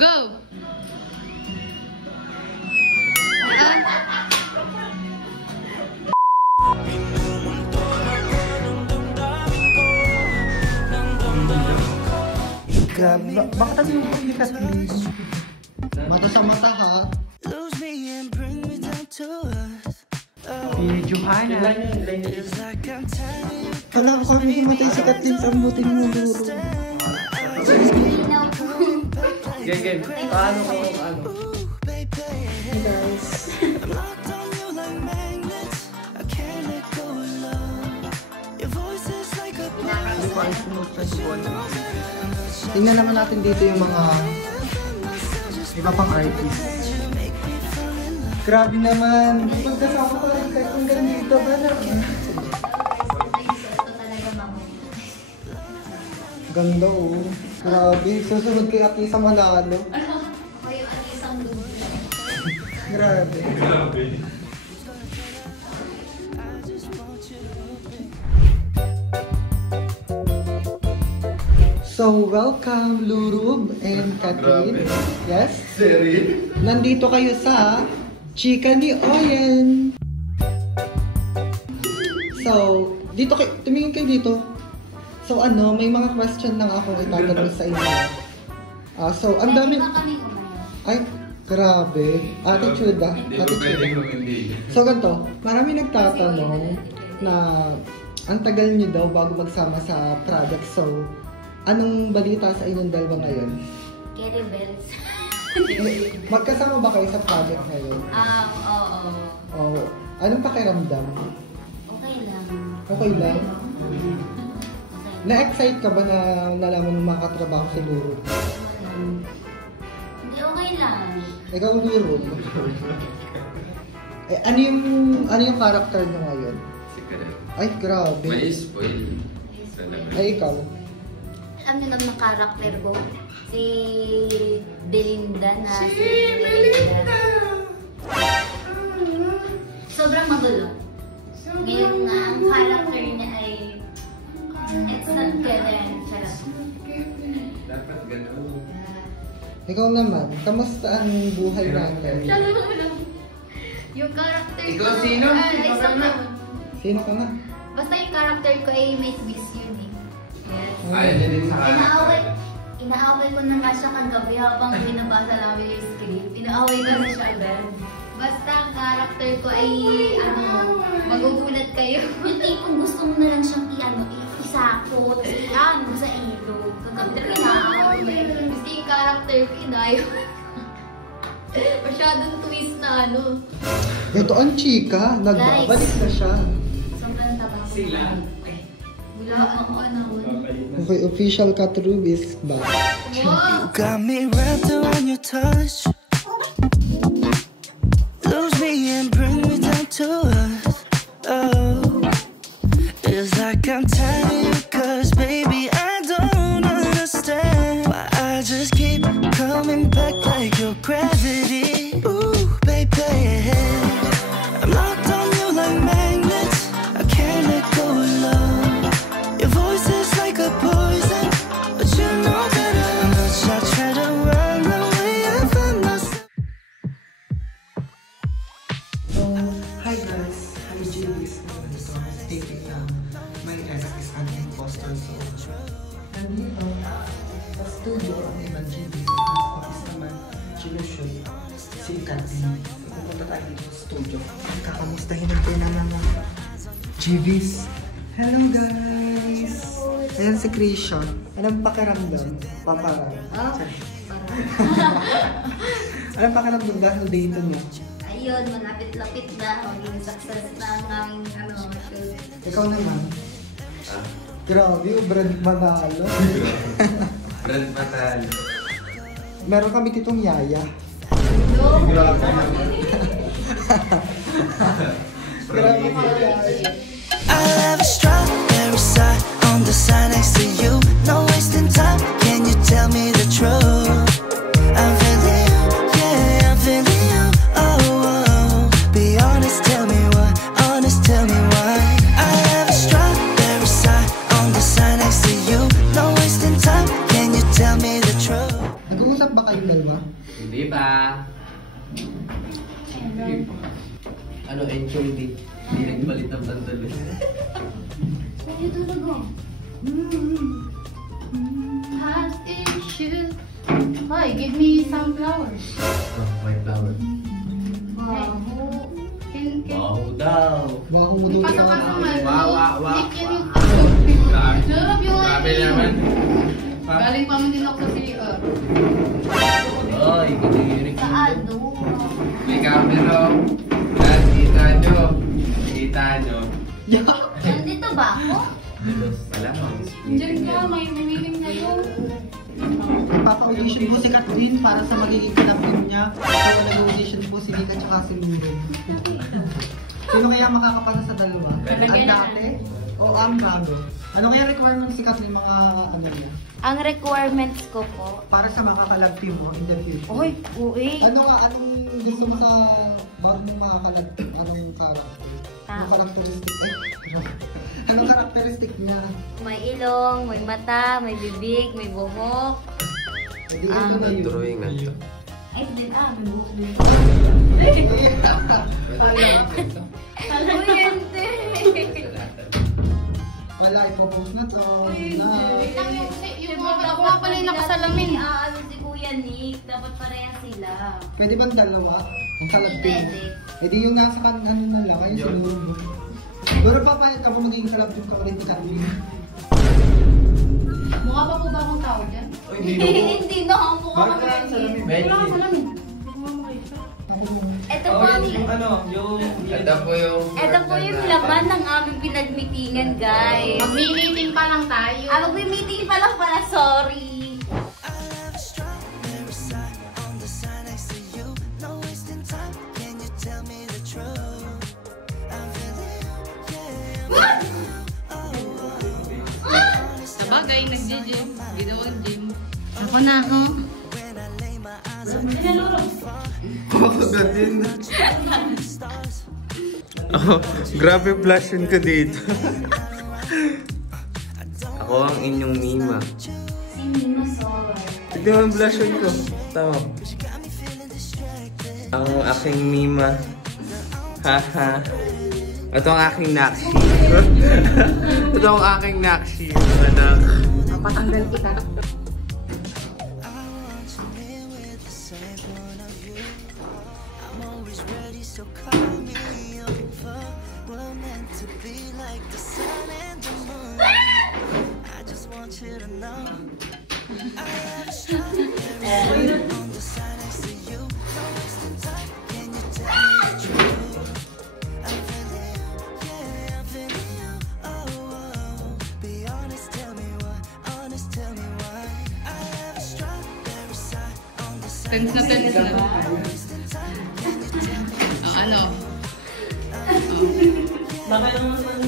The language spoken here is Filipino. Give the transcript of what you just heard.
Go! Baka tayo yung pagkikas, please. Mata sa mata, ha? Si Johanna. Hala ko kami himatay si Kathleen sa ambutin mo, Luro. Game. Paano? Hey guys. Tingnan naman natin dito yung mga iba pang artist. Grabe naman. Pagkasama ko lang kahit kung ganito ba na. Ganda oh. Grabe. Susunod kay Ate sa Manalo. Grabe. So, welcome Lurub and Kathleen. Yes? Seri. Nandito kayo sa Chika ni Oyen. So, dito kayo, tumingin kayo dito. So, may mga question lang akong itatanong sa inyo. So, ang dami... Ay, grabe. Attitude ah. Attitude. So, ganito. Marami nagtatanong na ang tagal niyo daw bago magsama sa project. So, anong balita sa inyong dalawa ngayon? Carry bells. Magkasama ba kayo sa project ngayon? Oo. Oo. Anong pakiramdam? Okay lang. Okay lang? Na-excite ka ba na nalaman mo makatrabaho si Luro? Hindi, okay lang. Ikaw, Luro. Ano yung character niyo ngayon? Secret. Ay, grabe. May spoil. Ay, ikaw? Alam niyo naman ang karakter ko. Si Belinda na. Sobrang magulo. Ngayon nga, ang character niya ay it's not good and sarap. Dapat gano'n. Ikaw naman, kamusta ang buhay natin? Yung character ko... Ikaw sino? Sino ka nga? Basta yung character ko ay may twist yun eh. Yes. Ay, din sa Inaaway ko na nga siya kagabi habang binabasa namin yung script. Inaaway ko na siya agad. Basta ang character ko ay, magugulat kayo. Yung tipong gusto mo na lang siyang isakot, sa ilog. Kagabi na inaaway. Kasi yung character ko, inayo. Masyadong twist na Ito ang chika, nagbabalik na siya. Sobrang tabang. Sila. Wala akong Okay, official Katrub is back. Wow! Got me wrapped around your touch. Lose me and bring me down to earth. Oh, it's like I'm tired of you, 'cause baby I don't understand why I just keep coming back like your gravity. Ooh, baby, I'm locked on you like magnets. I can't let go of love. Your voice is like a poison, but you know better. How much I try to run away, I find myself. So, hi guys, I'm Julius. Stating na my ex is an imposter. So, nandito sa studio ang ibang Julius. Ang is naman sinushoot si Kathleen. Pupunta tayo dito sa studio. Kakamustahin natin ang mga GVs. Hello guys! Ayan si Christian. Anong pakiramdam? Paparang. Anong pakiramdam dahil dito niya? Ayun, malapit-lapit na. Maging success na ang aming shoot. Ikaw naman. Grabe, Brad Manalo. Brad Matal. Meron kami titong Yaya. No! Grabe ka Yaya. I have a strawberry side on the side next to you. No wasting time, can you tell me the truth? I'm feeling you, yeah, I'm feeling you. Oh, oh. Be honest, tell me why. Honest, tell me why. I have a strawberry side on the side next to you. No wasting time, can you tell me the truth? Nag-uusap ba kayo ba? Hindi pa. Ano, anchovy. Hindi nagpalit ng pantalon. Ay, talaga. Hot issue. Hoy, give me some flowers. Oh, may flower. Baho. Can Wow daw. Baho mo doon Pasok-pasok nga. Wow. Sarap yung Grabe naman. Galing pa man din ako sa CR. Ay, kinirik Sa ano? May camera. Yan, kita nyo. Kita nyo. Nandito ba ako? Malamang. Diyan ka, may meeting ngayon. Papa-audition po si Kathleen para sa magiging kalapin niya. Kaya nag-audition po si Nika tsaka si Muro. Sino kaya makakapasa sa dalawa? Ang dati o ang bago? Ano kaya requirements si Kathleen mga ano niya? Ang requirements ko po. Para sa makakalagpi mo in the future. Oy, uwi. Anong gusto mo sa bago mong makakalagpi? Anong character? Anong characteristic? Anong characteristic niya? May ilong, may mata, may bibig, may buhok. Hindi ito na yun. Drawing nga ito. Ay, din may buhok din. Kuryente. Wala, ipopose na to. Wait lang yung mga pala yung nakasalamin. Ano si Kuya Nick, dapat pareha sila. Pwede bang dalawa? Ang kalagpi mo? Pwede. Eh di yung nasa kan ano na lang, ayun siguro mo. Siguro papayag ka po magiging kalagpi ka ulit ni Kathleen. Mukha pa po ba akong tao dyan? Hindi na, ang mukha kami. Wala akong salamin. Ito po ang... Ito po yung... Ito po yung laman ng aming pinagmitingan, guys. Mag-meeting pa lang tayo. Mag-meeting pa lang pala, sorry. Sabagay, nag-gym. Ginawang gym. Ako na, ho? Pagdating na. Oh, grabe blushin ko dito. Ako ang inyong Mima. Si Mima Sora. Ito ang blushin ko. Tama. Ang aking Mima. Haha. Ito ang aking Nakshi. Ito ang aking Nakshi. Anak. Patanggal kita. Tense na tense na. Ano? Bakit naman